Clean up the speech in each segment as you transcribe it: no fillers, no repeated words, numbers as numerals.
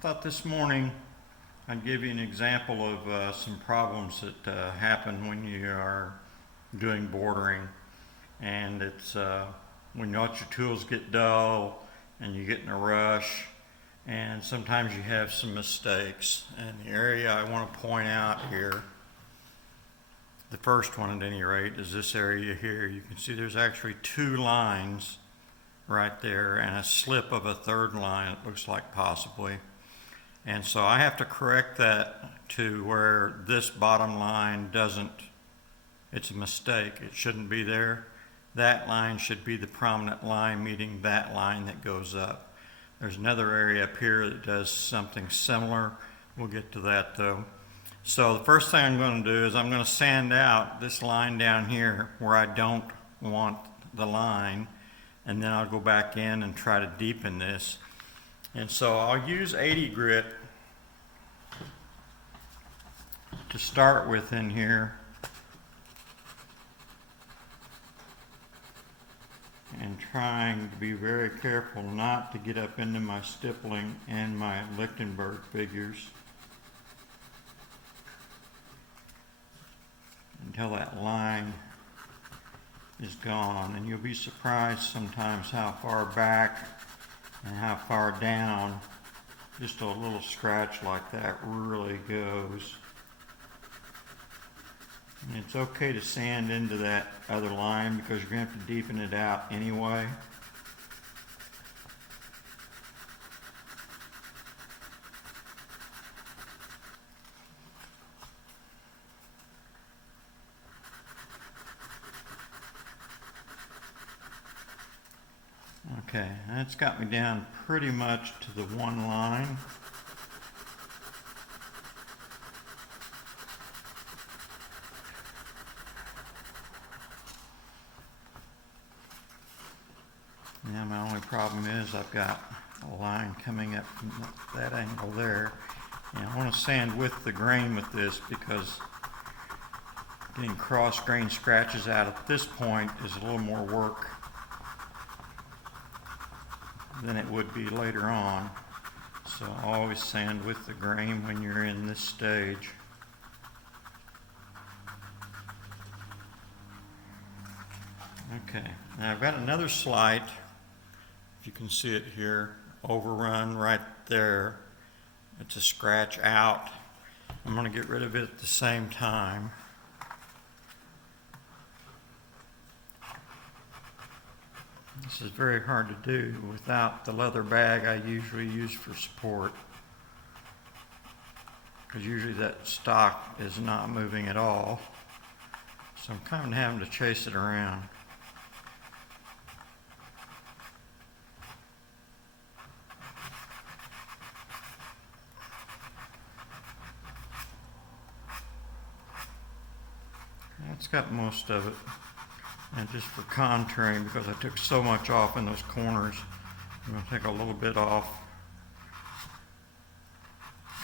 thought this morning I'd give you an example of some problems that happen when you are doing bordering. And it's when you let your tools get dull and you get in a rush, and sometimes you have some mistakes. And the area I want to point out here, the first one at any rate, is this area here. You can see there's actually two lines right there and a slip of a third line, it looks like, possibly. And so I have to correct that to where this bottom line doesn't, it's a mistake. It shouldn't be there. That line should be the prominent line meeting that line that goes up. There's another area up here that does something similar. We'll get to that though. So the first thing I'm going to do is I'm going to sand out this line down here where I don't want the line, and then I'll go back in and try to deepen this. And so I'll use 80 grit to start with in here, and trying to be very careful not to get up into my stippling and my Lichtenberg figures until that line is gone. And you'll be surprised sometimes how far back and how far down just a little scratch like that really goes. And it's okay to sand into that other line because you're going to have to deepen it out anyway. Okay, that's got me down pretty much to the one line. Now my only problem is I've got a line coming up from that angle there, and I want to sand with the grain with this because getting cross grain scratches out at this point is a little more work than it would be later on. So always sand with the grain when you're in this stage. Okay, now I've got another slight, if you can see it here, overrun right there. It's a scratch out. I'm going to get rid of it at the same time. This is very hard to do without the leather bag I usually use for support, because usually that stock is not moving at all. So I'm kind of having to chase it around. That's got most of it. And just for contouring, because I took so much off in those corners, I'm going to take a little bit off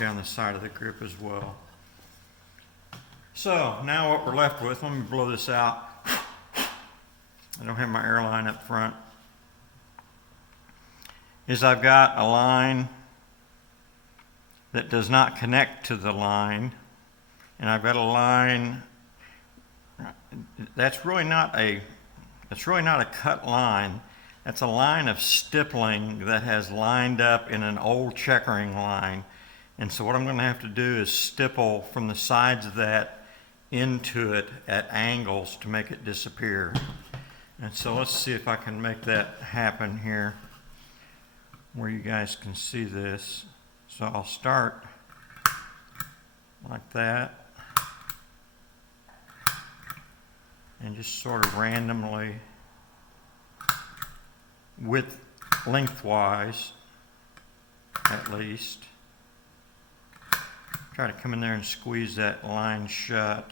down the side of the grip as well. So now what we're left with, let me blow this out. I don't have my airline up front. Is I've got a line that does not connect to the line, and I've got a line that's really not a cut line. That's a line of stippling that has lined up in an old checkering line. And so what I'm going to have to do is stipple from the sides of that into it at angles to make it disappear. And so let's see if I can make that happen here where you guys can see this. So I'll start like that, and just sort of randomly, width lengthwise at least, try to come in there and squeeze that line shut.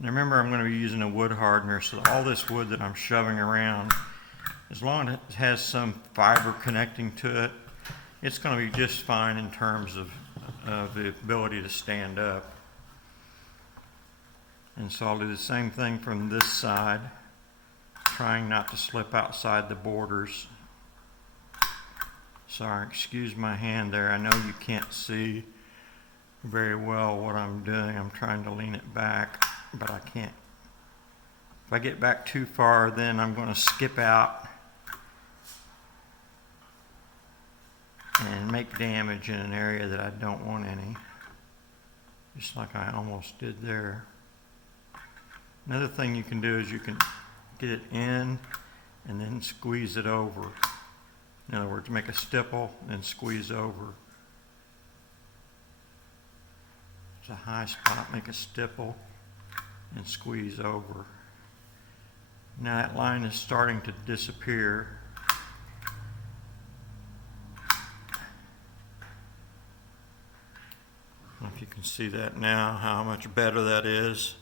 And remember, I'm going to be using a wood hardener, so all this wood that I'm shoving around, as long as it has some fiber connecting to it, it's going to be just fine in terms of the ability to stand up. And so I'll do the same thing from this side, trying not to slip outside the borders. Sorry, excuse my hand there. I know you can't see very well what I'm doing. I'm trying to lean it back, but I can't. If I get back too far, then I'm going to skip out and make damage in an area that I don't want any. Just like I almost did there. Another thing you can do is you can get it in and then squeeze it over. In other words, make a stipple and squeeze over. It's a high spot, make a stipple and squeeze over. Now that line is starting to disappear. I don't know if you can see that now, how much better that is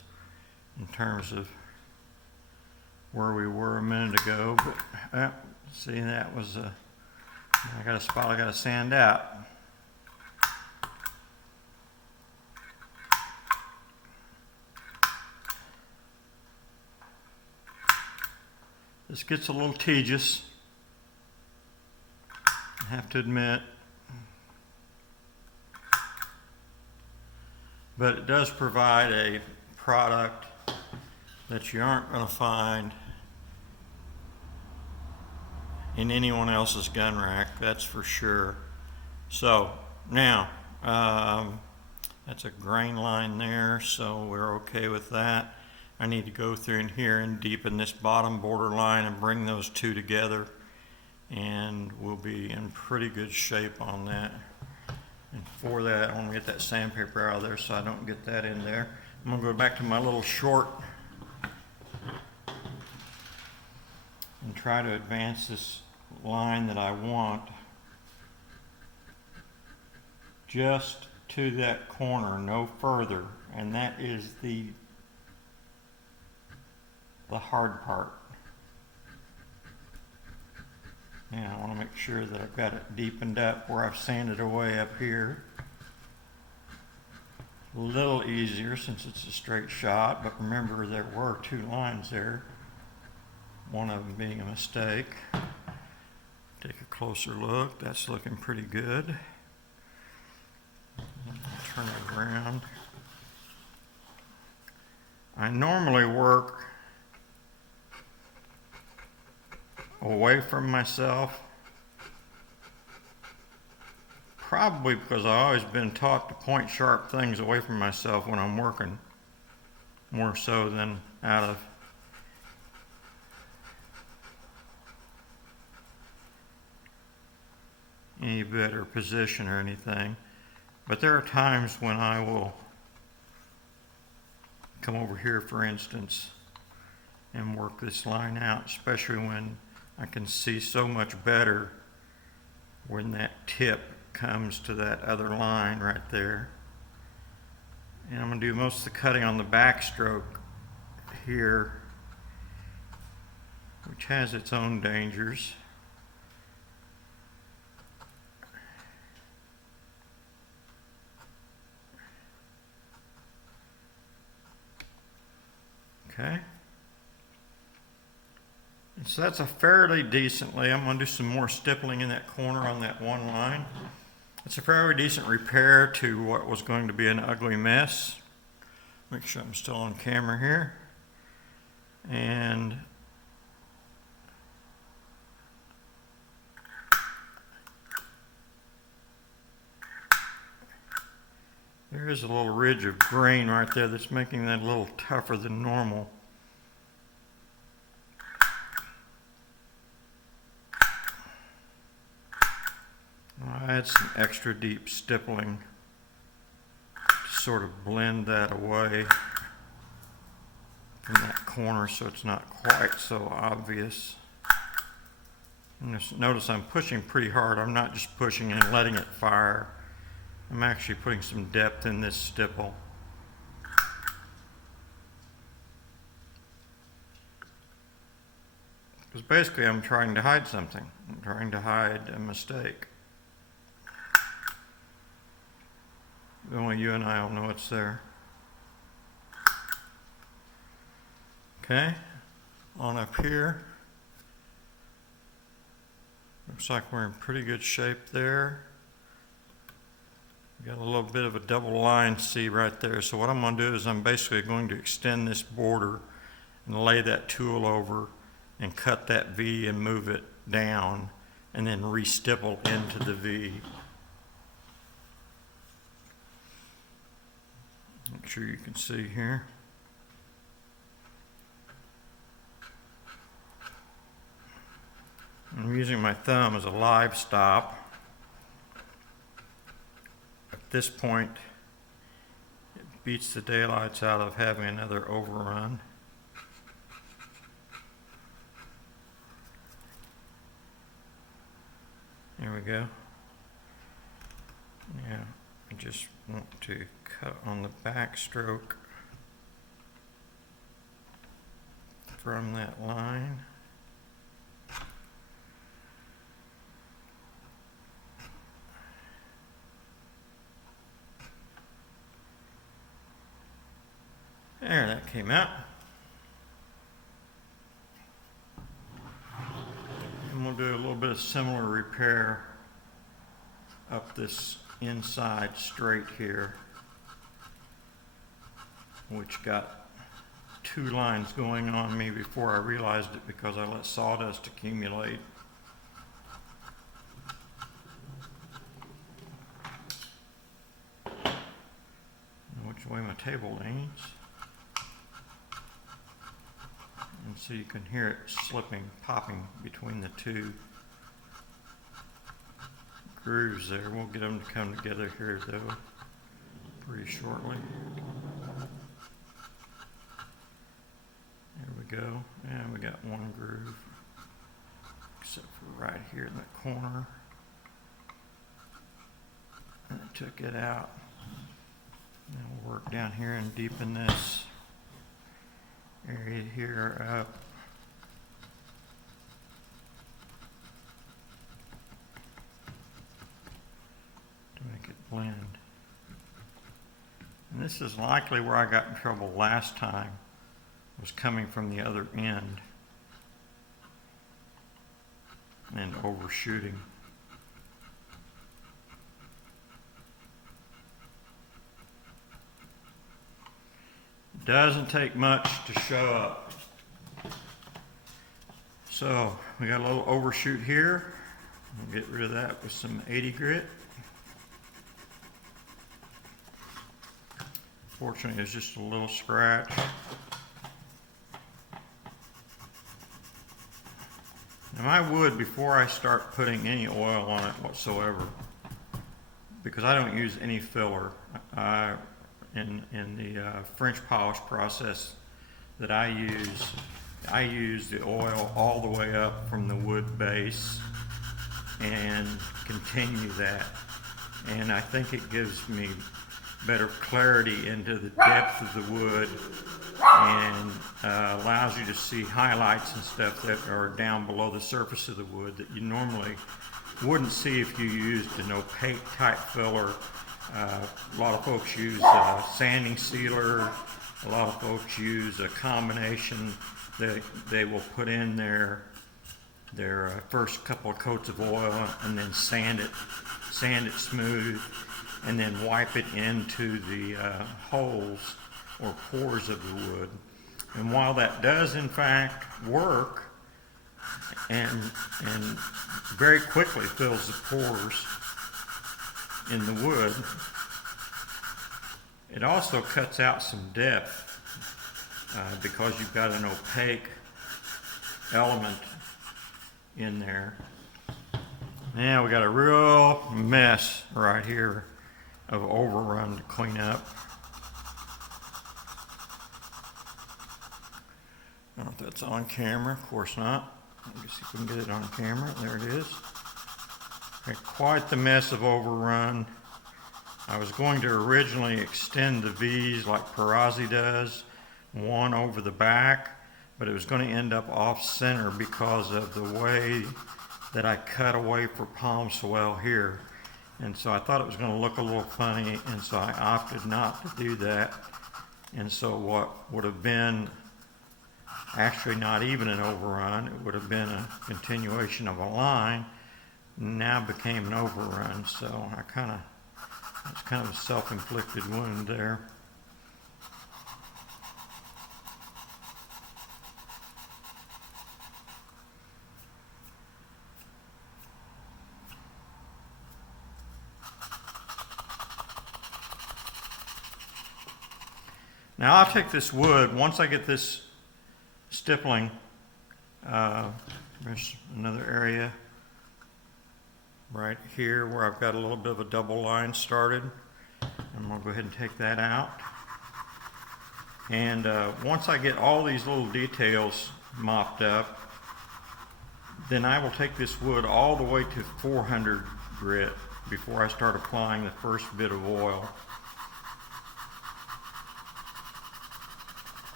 in terms of where we were a minute ago. But see, that was I got a spot I got to sand out. This gets a little tedious, I have to admit, but it does provide a product that you aren't going to find in anyone else's gun rack, that's for sure. So now, that's a grain line there, so we're okay with that. I need to go through in here and deepen this bottom border line and bring those two together, and we'll be in pretty good shape on that. And for that, I want to get that sandpaper out of there so I don't get that in there. I'm going to go back to my little short and try to advance this line that I want just to that corner, no further, and that is the hard part. Now I want to make sure that I've got it deepened up where I've sanded away up here. A little easier since it's a straight shot, but remember there were two lines there, one of them being a mistake. Take a closer look. That's looking pretty good. Turn it around. I normally work away from myself, probably because I've always been taught to point sharp things away from myself when I'm working, more so than out of any better position or anything. But there are times when I will come over here, for instance, and work this line out, especially when I can see so much better when that tip comes to that other line right there. And I'm going to do most of the cutting on the backstroke here, which has its own dangers. Okay. And so that's a fairly decently, I'm going to do some more stippling in that corner on that one line. It's a fairly decent repair to what was going to be an ugly mess. Make sure I'm still on camera here. And there is a little ridge of grain right there that's making that a little tougher than normal. I had some extra deep stippling to sort of blend that away from that corner so it's not quite so obvious. And notice I'm pushing pretty hard. I'm not just pushing and letting it fire. I'm actually putting some depth in this stipple. Because basically I'm trying to hide something. I'm trying to hide a mistake. Only you and I will know it's there. Okay, on up here. Looks like we're in pretty good shape there. Got a little bit of a double line C right there. So what I'm going to do is I'm basically going to extend this border and lay that tool over and cut that V and move it down and then re-stipple into the V. Make sure you can see here. I'm using my thumb as a live stop. At this point, it beats the daylights out of having another overrun. There we go. Yeah, I just want to cut on the back stroke from that line. There, that came out. And we'll do a little bit of similar repair up this inside straight here, which got two lines going on me before I realized it because I let sawdust accumulate. Which way my table leans. And so you can hear it slipping, popping between the two grooves there. We'll get them to come together here though pretty shortly. There we go. And we got one groove, except for right here in the corner. And I took it out. Now we'll work down here and deepen this area here up. To make it blend. And this is likely where I got in trouble last time, was coming from the other end and overshooting. Doesn't take much to show up. So we got a little overshoot here. We'll get rid of that with some 80 grit. Fortunately, it's just a little scratch. Now I would, before I start putting any oil on it whatsoever, because I don't use any filler. In the French polish process that I use the oil all the way up from the wood base and continue that. And I think it gives me better clarity into the depth of the wood and allows you to see highlights and stuff that are down below the surface of the wood that you normally wouldn't see if you used an opaque type filler. A lot of folks use sanding sealer. A lot of folks use a combination that they will put in their first couple of coats of oil and then sand it smooth, and then wipe it into the holes or pores of the wood. And while that does in fact work and very quickly fills the pores in the wood, it also cuts out some depth because you've got an opaque element in there. Now we got a real mess right here of overrun to clean up. I don't know if that's on camera, of course not. Let's see if we can get it on camera. There it is. Quite the mess of overrun. I was going to originally extend the V's like Perazzi does, one over the back, but it was going to end up off center because of the way that I cut away for palm swell here. And so I thought it was going to look a little funny, and so I opted not to do that. And so what would have been actually not even an overrun, it would have been a continuation of a line, now became an overrun, so it's kind of a self-inflicted wound there. Now I'll take this wood, once I get this stippling, there's another area right here where I've got a little bit of a double line started. I'm going to go ahead and take that out. And once I get all these little details mopped up, then I will take this wood all the way to 400 grit before I start applying the first bit of oil.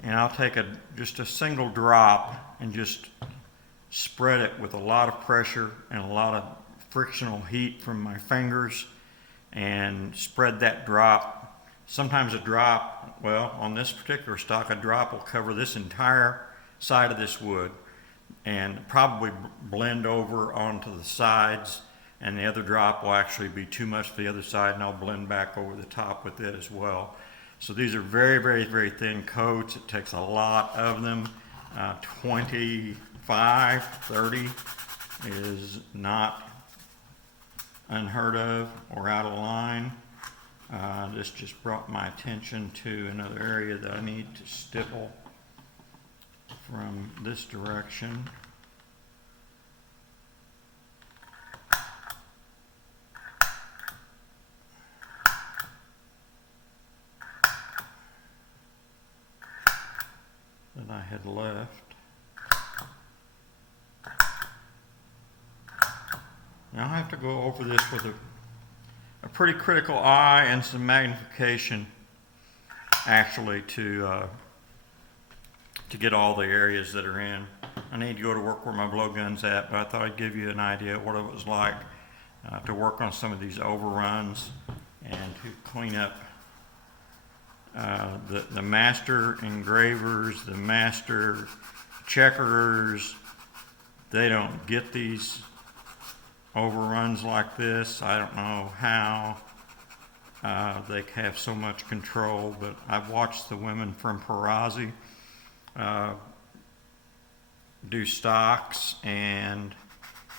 And I'll take just a single drop and just spread it with a lot of pressure and a lot of frictional heat from my fingers, and spread that drop. Sometimes a drop, well, on this particular stock, a drop will cover this entire side of this wood and probably blend over onto the sides, and the other drop will actually be too much for the other side, and I'll blend back over the top with it as well. So these are very, very, very thin coats. It takes a lot of them. 25, 30 is not unheard of or out of line. This just brought my attention to another area that I need to stipple from this direction. That I had left. Now I have to go over this with a pretty critical eye and some magnification, actually, to get all the areas that are in. I need to go to work where my blowgun's at, but I thought I'd give you an idea of what it was like to work on some of these overruns and to clean up the master engravers, the master checkerers. They don't get these overruns like this. I don't know how they have so much control, but I've watched the women from Perazzi do stocks, and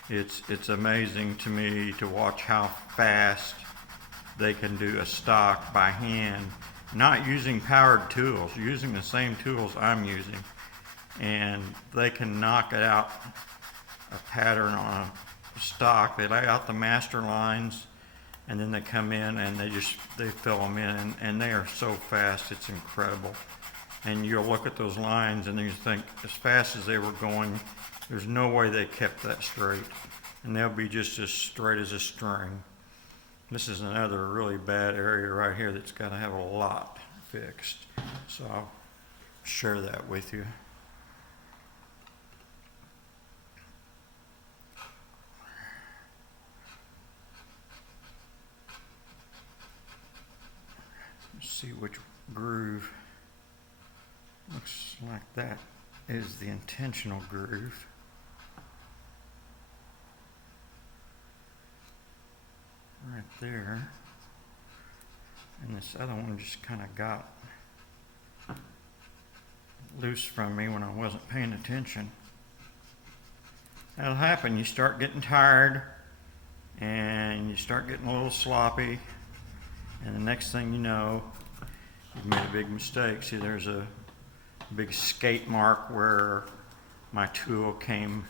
it's amazing to me to watch how fast they can do a stock by hand, not using powered tools, using the same tools I'm using, and they can knock it out a pattern on a stock. They lay out the master lines, and then they come in and they fill them in, and they are so fast, it's incredible. And you'll look at those lines and you think, as fast as they were going, there's no way they kept that straight, and they'll be just as straight as a string. This is another really bad area right here that's got to have a lot fixed. So I'll share that with you. Let's see which groove. Looks like that is the intentional groove. Right there. And this other one just kind of got loose from me when I wasn't paying attention. That'll happen. You start getting tired and you start getting a little sloppy, and the next thing you know, you've made a big mistake. See, there's a big skate mark where my tool came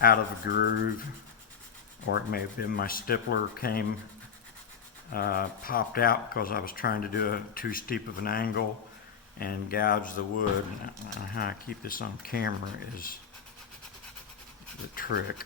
out of the groove, or it may have been my stippler came popped out because I was trying to do too steep of an angle and gouge the wood. And how I keep this on camera is the trick.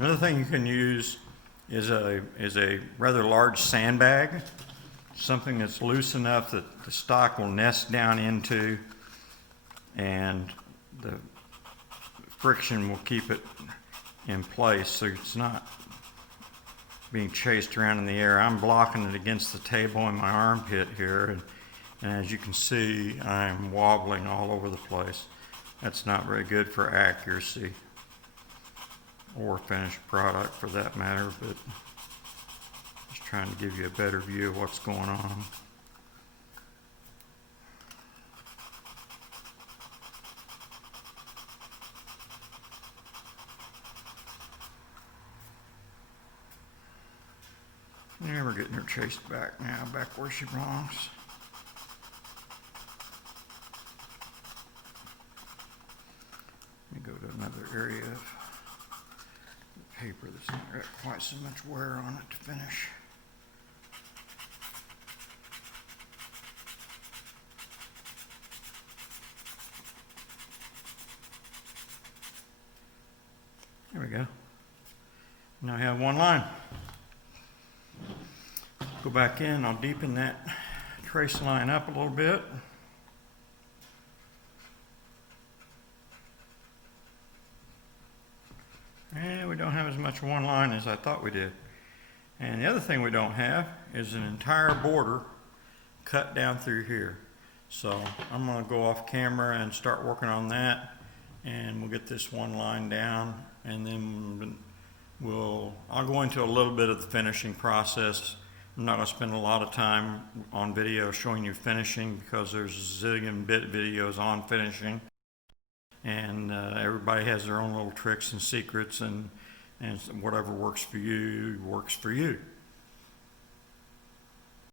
Another thing you can use is a rather large sandbag, something that's loose enough that the stock will nest down into, and the friction will keep it in place so it's not being chased around in the air. I'm blocking it against the table in my armpit here, and as you can see, I'm wobbling all over the place. That's not very good for accuracy or finished product for that matter, but just trying to give you a better view of what's going on. Yeah, we're getting her chased back now, back where she belongs. Let me go to another area of paper that's not got quite so much wear on it to finish. There we go. Now I have one line. Go back in, I'll deepen that trace line up a little bit. And we don't have as much one line as I thought we did. And the other thing we don't have is an entire border cut down through here. So I'm going to go off camera and start working on that, and we'll get this one line down, and then I'll go into a little bit of the finishing process. I'm not going to spend a lot of time on video showing you finishing because there's a zillion bit videos on finishing, and everybody has their own little tricks and secrets, and whatever works for you works for you.